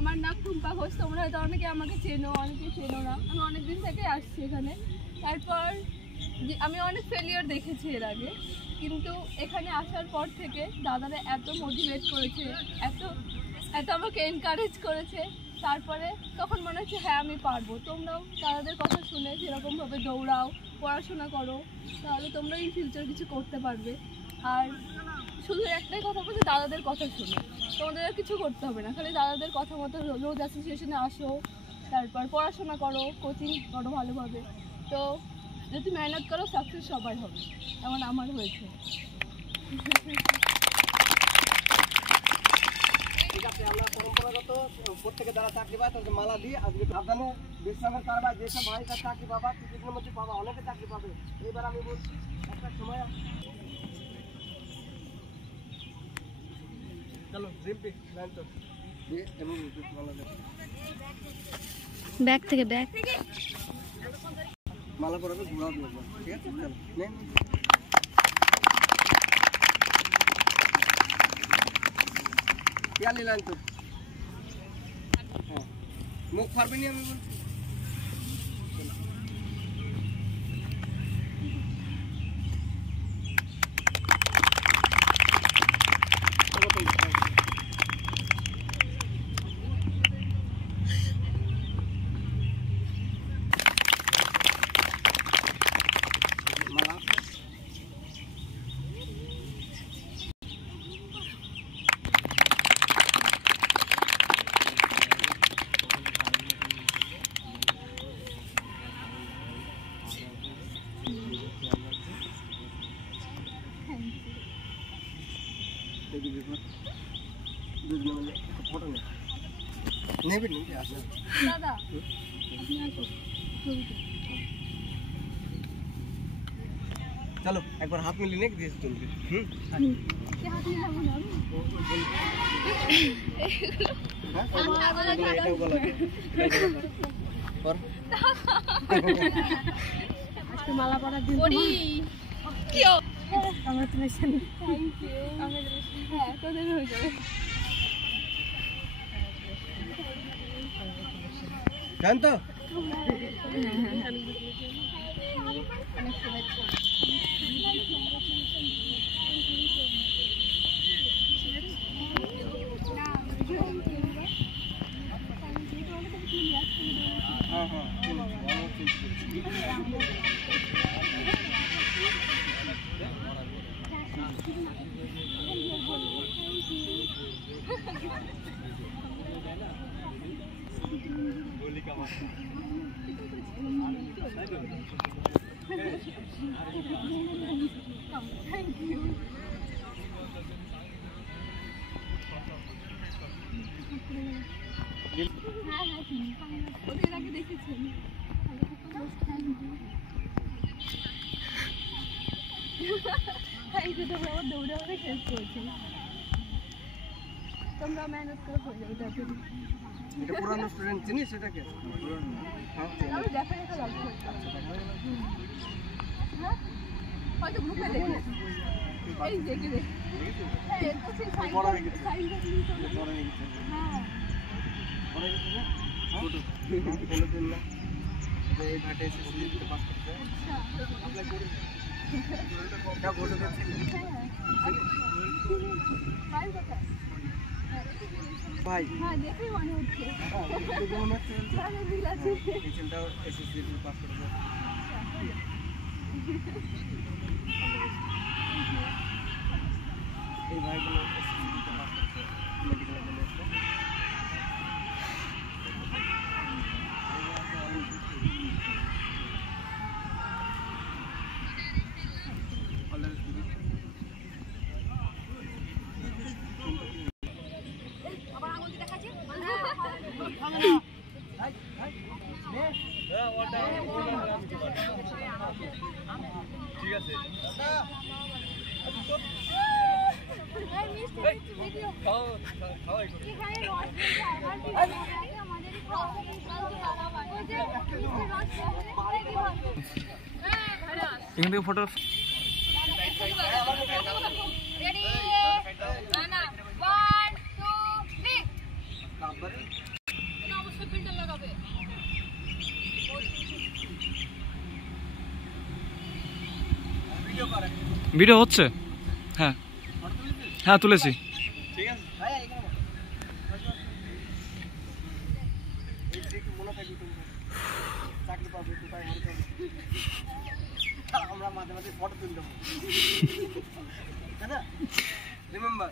আমার নাম টুম্পা ঘোষ। তোমরা হয়তো অনেকে আমাকে চেনো, অনেকে চেনো না। আমি অনেক দিন থেকে আসছি এখানে। তারপর আমি অনেক ফেলিওর দেখেছি এর আগে, কিন্তু এখানে আসার পর থেকে দাদারা এত মোটিভেট করেছে, এত এত আমাকে এনকারেজ করেছে। তারপরে তখন মনে হচ্ছে হ্যাঁ আমি পারবো। তোমরাও দাদাদের কথা শুনে সেরকমভাবে দৌড়াও, পড়াশোনা করো, তাহলে তোমরা ইন ফিউচার কিছু করতে পারবে। আর শুধু একটাই কথা বলছে, দাদাদের কথা শুনে তোমাদের আর কিছু করতে হবে না, খালি দাদাদের কথা মতো রোজ অ্যাসোসিয়েশনে আসো, তারপর পড়াশোনা করো, কোচিং করো ভালোভাবে। তো যদি মেহনত করো সাকসেস সবার হবে, এমন আমার হয়েছে। ঠিক আছে, আমরা পরম্পরাগত প্রত্যেকে যারা চাকরি পায় তাদেরকে মালা দিয়ে আজকে সাবধানে বিশ্রামের কারবার যেসব ভাই তার চাকরি পাবা, কিছুদিনের মধ্যে পাবা, অনেকে চাকরি পাবে। এবার আমি বলছি একটা সময় চলো জিম্পি লাইন তো দিয়ে এবং ব্যাগ থেকে মালা পরাবে ঘোরা দিয়ে, ঠিক আছে? নেন পিয়ালি লাইন তো, হ্যাঁ মুখ ফারবে নি আমি বলছি। चलो एक बार हाथ में लेने के दिए चल মালা পরার দিন কংগ্রেচুলেশন। হ্যাঁ তোদের হয়ে যাবে। জান তো हाँ हाँ ওদের আগে দেখেছি। তোমরা আবার দৌড়ে দৌড়ে হেল্প করেছি। তোমরা মেহনত করে হয়ে যাবে। তারপরে এটা পুরানো স্টুডেন্ট চিনিস এটাকে? আমি দেখা দেখা লাগবে। হ্যাঁ হয়তো গ্রুপে দেখে এই দেখে দেখে হ্যাঁ এটা সেই সাইন বড় হয়ে গেছে। সাইন করতে বড় হয়ে গেছে। হ্যাঁ বড় হয়ে গেছে না? ছোট বলে দিন না যে এই ঘাটে এসে দিতে পাস করতে আচ্ছা अप्लाई করি এটা বলে দিচ্ছি। ভাই কোথায়? ভাই হ্যাঁ দেখে মনে হচ্ছে। তাহলে মিল আছে। এই ছেলেটাও এসএসসি পাস করেছে। এই ভাইগুলো এসএসসি পাস করেছে, মেডিকেল কলেজে আছে। ঠিক আছে এখান থেকে ফটো রেডি 1 2 3 ভিডিও হচ্ছে? হ্যাঁ হ্যাঁ তুলেছি। ঠিক আছে ভাই এখানে একটু মনে থাকবে তুমি চাকরি পাবে কোথায় মনে থাকবে আমরা মাঝে মাঝে ফটো তুলে দেবো, তাই না? রিমেম্বার